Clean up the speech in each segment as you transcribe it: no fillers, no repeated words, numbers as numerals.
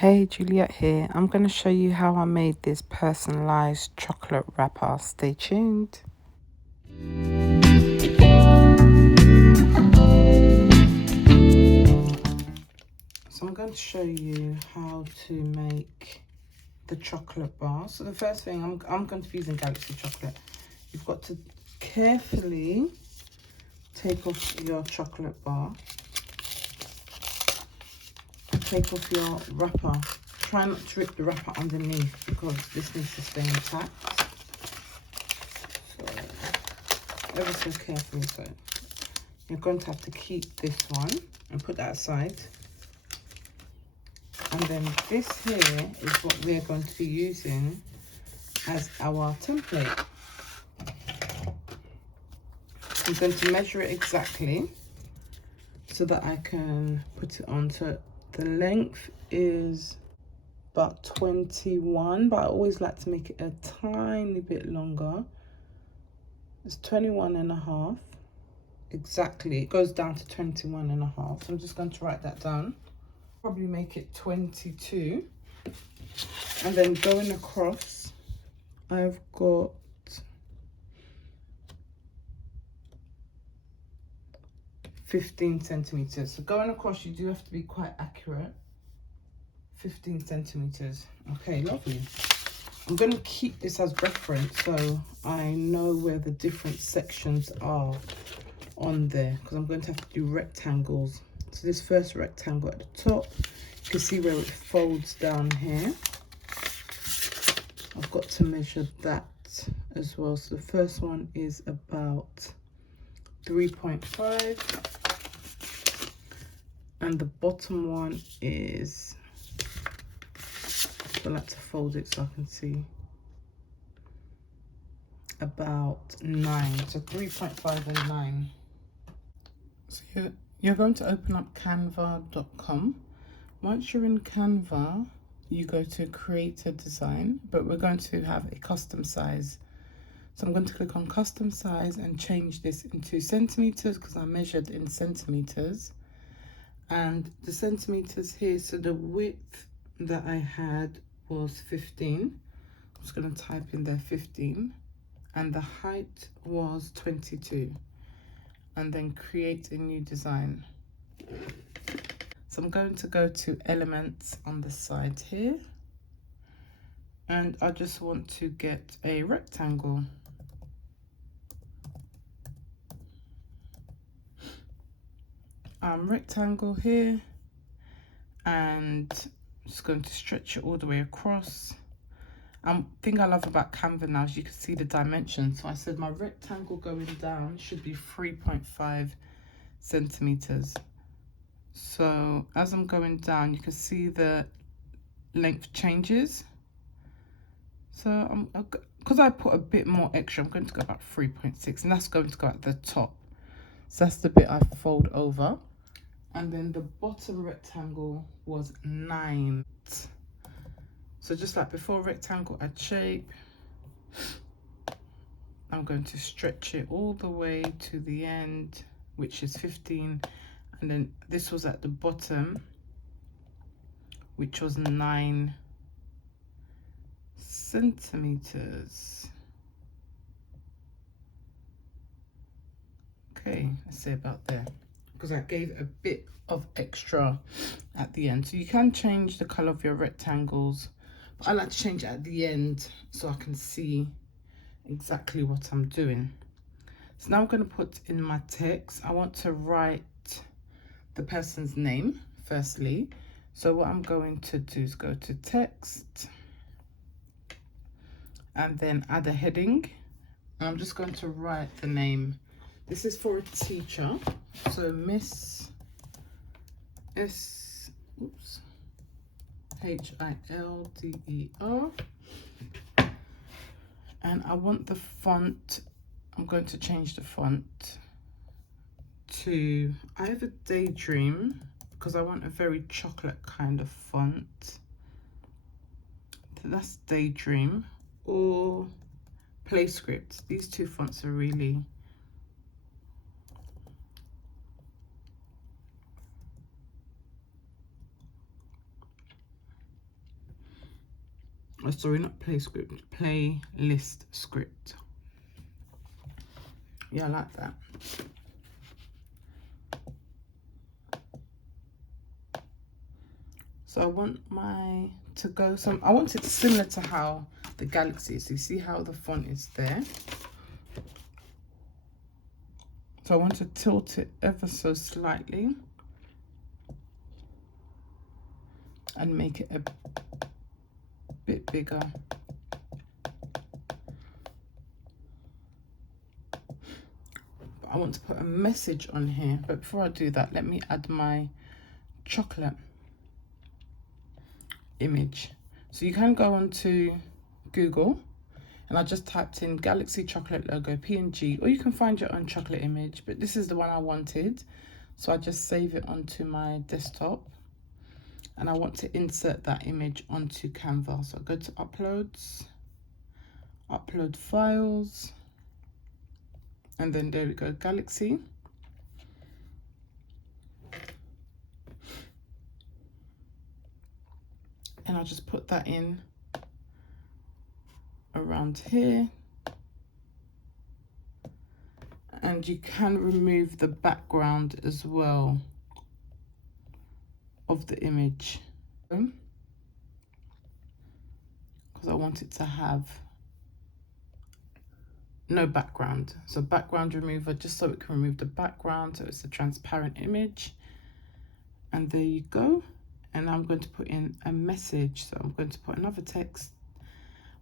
Hey, Juliet here. I'm going to show you how I made this personalized chocolate wrapper. Stay tuned. So I'm going to show you how to make the chocolate bar. So the first thing, I'm going to be using Galaxy chocolate. You've got to carefully take off your chocolate bar. Take off your wrapper. Try not to rip the wrapper underneath because this needs to stay intact. So ever so carefully. So you're going to have to keep this one and put that aside. And then this here is what we're going to be using as our template. I'm going to measure it exactly so that I can put it on. So the length is about 21, but I always like to make it a tiny bit longer. It's 21.5 exactly. It goes down to 21.5. So I'm just going to write that down. Probably make it 22. And then going across, I've got 15 centimeters. So going across, you do have to be quite accurate. 15 centimeters. Okay, lovely. I'm going to keep this as reference so I know where the different sections are on there, because I'm going to have to do rectangles. So this first rectangle at the top, you can see where it folds down here. I've got to measure that as well. So the first one is about 3.5 and the bottom one is, I like to fold it so I can see, about 9. So 3.5 and 9. So you're going to open up canva.com. Once you're in Canva, you go to create a design, but we're going to have a custom size. So I'm going to click on custom size and change this into centimeters because I measured in centimeters. And the centimeters here, so the width that I had was 15. I'm just going to type in there 15. And the height was 22. And then create a new design. So I'm going to go to elements on the side here. And I just want to get a rectangle. Rectangle here. And I'm just going to stretch it all the way across. Thing I love about Canva now is you can see the dimensions. So I said my rectangle going down should be 3.5 centimeters. So as I'm going down, you can see the length changes. So because I put a bit more extra, I'm going to go about 3.6, and that's going to go at the top. So that's the bit I fold over. And then the bottom rectangle was 9. So just like before, rectangle add shape. I'm going to stretch it all the way to the end, which is 15. And then this was at the bottom, which was 9 centimeters. Okay, let's say about there, because I gave a bit of extra at the end. So you can change the color of your rectangles, but I like to change it at the end so I can see exactly what I'm doing. So now I'm going to put in my text. I want to write the person's name firstly. So what I'm going to do is go to text and then add a heading. And I'm just going to write the name. This is for a teacher. So Miss S, oops, Hilder. And I want the font, I'm going to change the font to, I have a Daydream because I want a very chocolate kind of font. So that's Daydream or PlayScript. These two fonts are really Oh, sorry, not play script, playlist script. Yeah, I like that. So I want I want it similar to how the Galaxy is. So you see how the font is there. So I want to tilt it ever so slightly and make it a bit bigger. I want to put a message on here, but before I do that, let me add my chocolate image. So you can go onto Google, and I just typed in Galaxy chocolate logo PNG, or you can find your own chocolate image, but this is the one I wanted. So I just save it onto my desktop, and I want to insert that image onto Canva. So I go to uploads, upload files, and then there we go, Galaxy. And I'll just put that in around here. And you can remove the background as well of the image, because I want it to have no background. So background remover, just so it can remove the background, so it's a transparent image. And there you go. And I'm going to put in a message. So I'm going to put another text.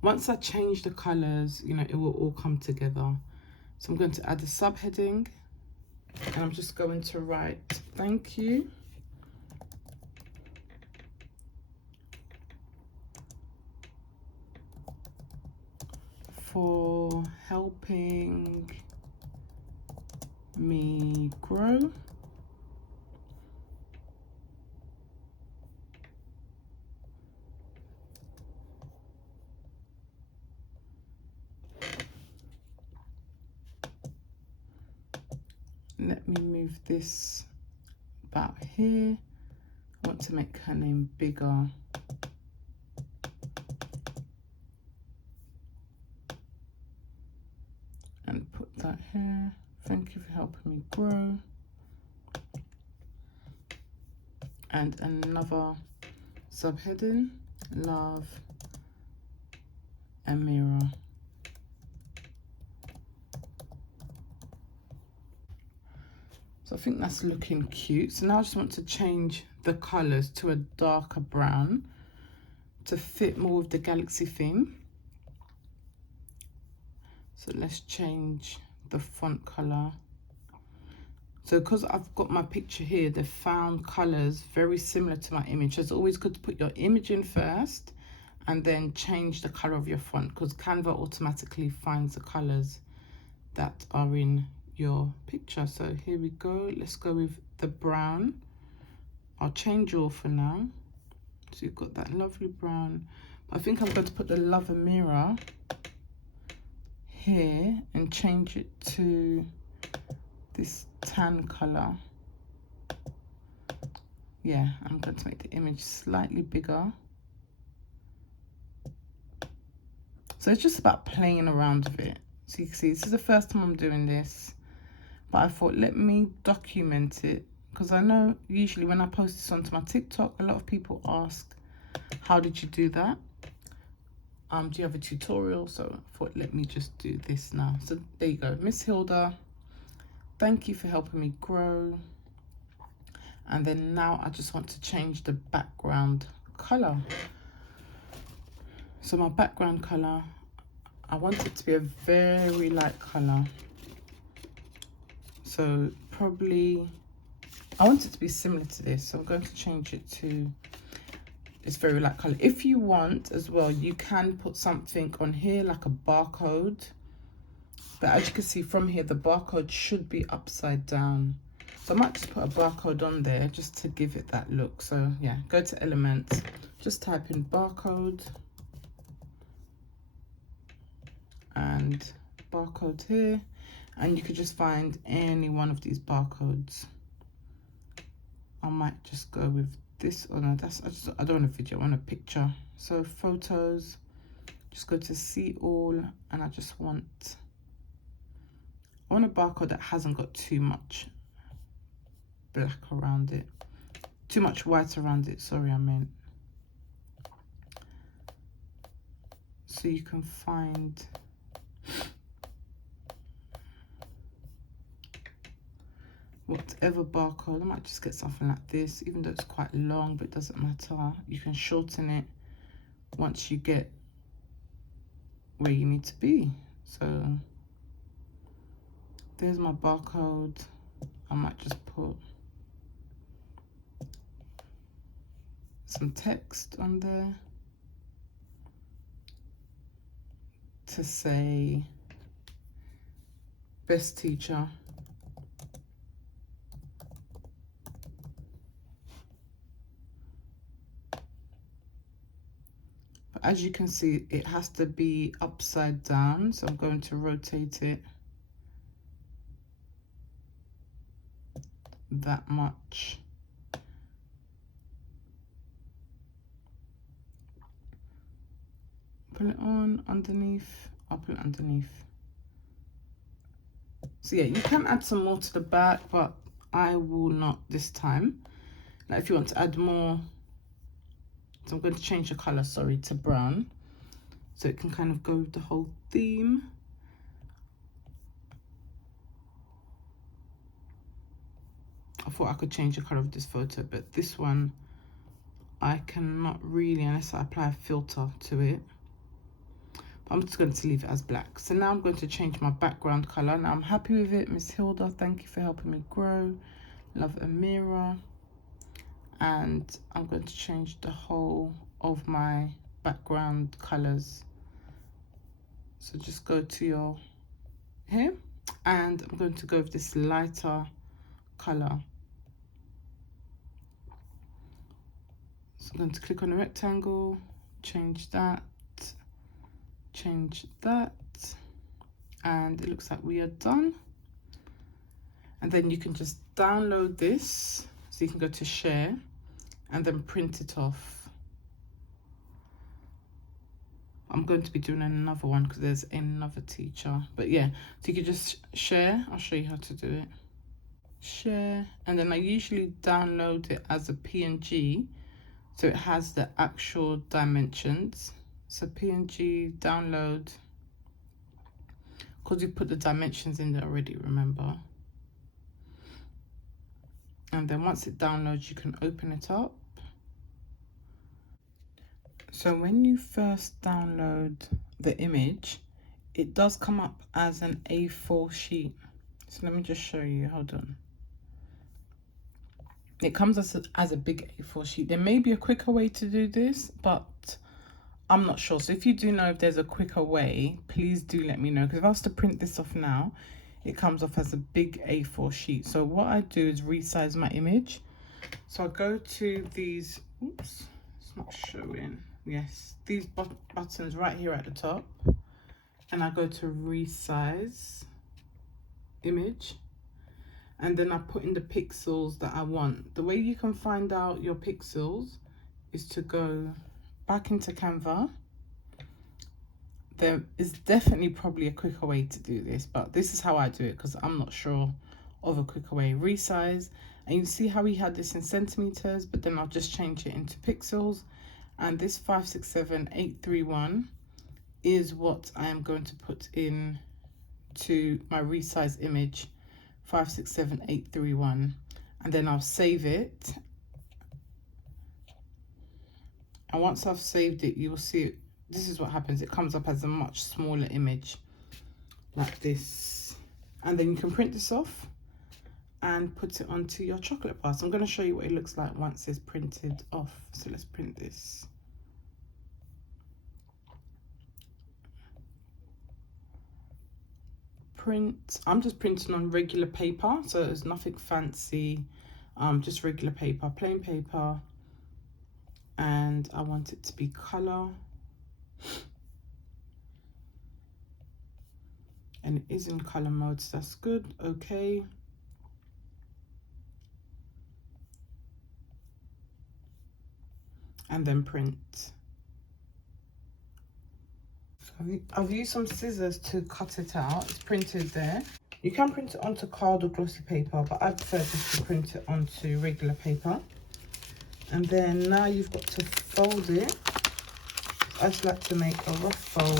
Once I change the colors, you know, it will all come together. So I'm going to add a subheading, and I'm just going to write thank you for helping me grow. Let me move this about here. I want to make her name bigger. And put that here. Thank you for helping me grow. And another subheading, love, Amira. So I think that's looking cute. So now I just want to change the colors to a darker brown to fit more with the Galaxy theme. So let's change the font color. So because I've got my picture here, they found colors very similar to my image. So it's always good to put your image in first and then change the color of your font, because Canva automatically finds the colors that are in your picture. So here we go. Let's go with the brown. I'll change all for now. So you've got that lovely brown. I think I'm going to put the Love Amira here and change it to this tan color. Yeah, I'm going to make the image slightly bigger. So it's just about playing around with it. So you can see this is the first time I'm doing this, but I thought let me document it, because I know usually when I post this onto my TikTok, a lot of people ask, how did you do that? Do you have a tutorial? So I thought let me just do this now. So there you go, Miss Hilda, thank you for helping me grow. And then now I just want to change the background color. So my background color, I want it to be a very light color. So probably, I want it to be similar to this. So I'm going to change it to this very light color. If you want as well, you can put something on here like a barcode. But as you can see from here, the barcode should be upside down. So I might just put a barcode on there just to give it that look. So yeah, go to Elements, just type in barcode. And barcode here, and you could just find any one of these barcodes. I might just go with this. Oh no, I don't want a video, I want a picture. So photos, Just go to see all, and I just want a barcode that hasn't got too much black around it, too much white around it, sorry, I meant. So you can find whatever barcode. I might just get something like this, even though it's quite long, but it doesn't matter. You can shorten it once you get where you need to be. So there's my barcode. I might just put some text on there to say best teacher. But as you can see, it has to be upside down, so I'm going to rotate it that much. Put it on underneath. I'll put it underneath. So yeah, you can add some more to the back, but I will not this time. Now if you want to add more, so I'm going to change the color, sorry, to brown, so it can kind of go with the whole theme. I thought I could change the color of this photo, but this one I cannot really, unless I apply a filter to it. But I'm just going to leave it as black. So now I'm going to change my background color. Now I'm happy with it. Miss Hilda, thank you for helping me grow. Love Amira. And I'm going to change the whole of my background colors. So just go to your here, and I'm going to go with this lighter color. So I'm going to click on the rectangle, change that, and it looks like we are done. And then you can just download this, so you can go to share and then print it off. I'm going to be doing another one because there's another teacher, but yeah, so you can just share. I'll show you how to do it. Share, and then I usually download it as a PNG, so it has the actual dimensions. So PNG download, because you put the dimensions in there already, remember. And then once it downloads, you can open it up. So when you first download the image, it does come up as an A4 sheet. So let me just show you, hold on. It comes as a big A4 sheet. There may be a quicker way to do this, but I'm not sure. So if you do know if there's a quicker way, please do let me know. Because if I was to print this off now, it comes off as a big A4 sheet. So what I do is resize my image. So I go to these, oops, it's not showing. Yes, these buttons right here at the top. And I go to resize image. And then I put in the pixels that I want. The way you can find out your pixels is to go back into Canva. There is definitely probably a quicker way to do this, but this is how I do it because I'm not sure of a quicker way. Resize, and you see how we had this in centimeters, but then I'll just change it into pixels. And this 567831 is what I am going to put in to my resize image, 567831, and then I'll save it. And once I've saved it, you will see it. This is what happens. It comes up as a much smaller image like this. And then you can print this off and put it onto your chocolate bar. So I'm going to show you what it looks like once it's printed off. So let's print this. Print. I'm just printing on regular paper, so there's nothing fancy. Just regular paper, plain paper. And I want it to be color. And it is in color mode, so that's good. Okay. And then print. I've used some scissors to cut it out. It's printed there. You can print it onto card or glossy paper, but I prefer just to print it onto regular paper. And then now you've got to fold it. I just like to make a rough fold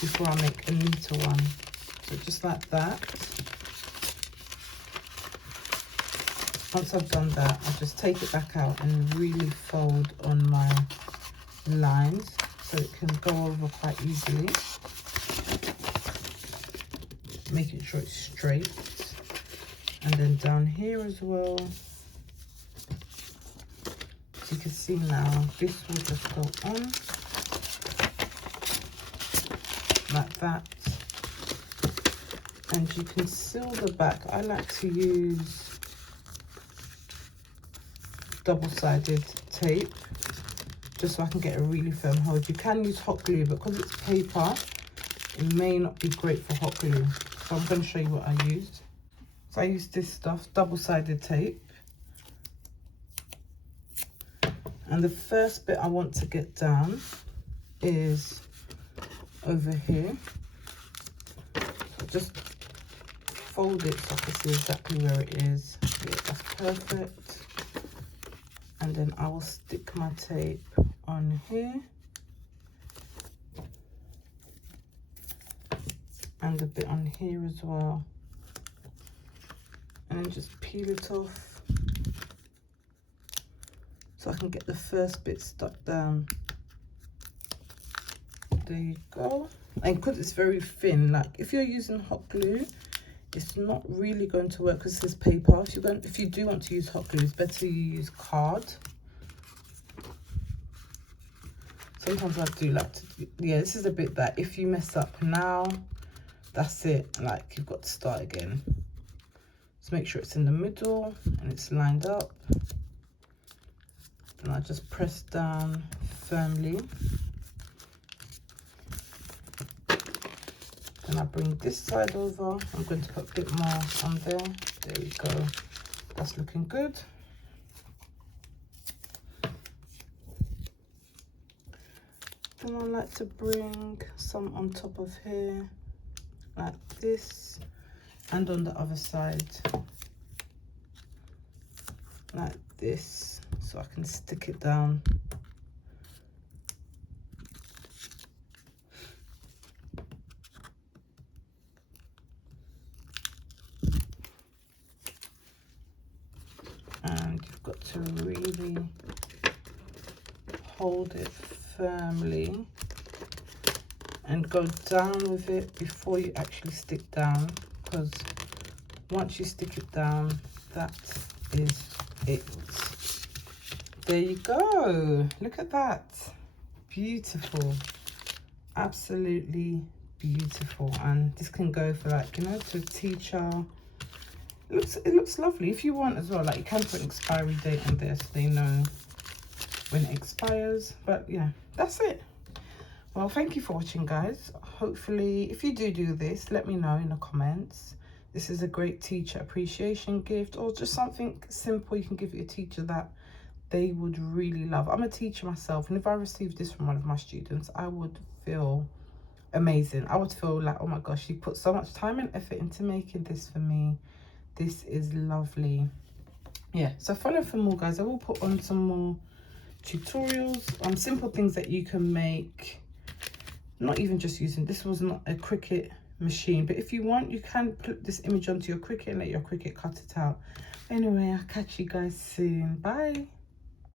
before I make a neater one. So just like that. Once I've done that, I just take it back out and really fold on my lines so it can go over quite easily. Making sure it's straight. And then down here as well. As you can see now, this will just go on like that. And you can seal the back. I like to use double-sided tape just so I can get a really firm hold. You can use hot glue, but because it's paper, it may not be great for hot glue. So I'm going to show you what I used. So I used this stuff, double-sided tape. And the first bit I want to get down is over here. So just fold it so I can see exactly where it is. Yeah, that's perfect. And then I will stick my tape on here. And a bit on here as well. And then just peel it off so I can get the first bit stuck down. There you go. And because it's very thin, like if you're using hot glue, it's not really going to work because this is paper. If you do want to use hot glue, it's better you use card. Sometimes I do like to do, yeah, this is a bit that if you mess up now, that's it. Like you've got to start again. Just make sure it's in the middle and it's lined up. And I just press down firmly. Then I bring this side over. I'm going to put a bit more on there. There we go. That's looking good. Then I like to bring some on top of here, like this, and on the other side, like this, so I can stick it down. And you've got to really hold it firmly and go down with it before you actually stick down, because once you stick it down, that is it. There you go. Look at that. Beautiful. Absolutely beautiful. And this can go for, like, you know, to a teacher. It looks lovely. If you want as well, like, you can put an expiry date on there so they know when it expires. But yeah, that's it. Well, thank you for watching, guys. Hopefully, if you do this, let me know in the comments. This is a great teacher appreciation gift, or just something simple you can give your teacher that they would really love. I'm a teacher myself, and if I received this from one of my students, I would feel amazing. I would feel like, oh my gosh, she put so much time and effort into making this for me. This is lovely. Yeah, so follow for more, guys. I will put on some more tutorials on simple things that you can make. Not even just using, this was not a Cricut machine, but if you want, you can put this image onto your Cricut and let your Cricut cut it out. Anyway, I'll catch you guys soon. Bye.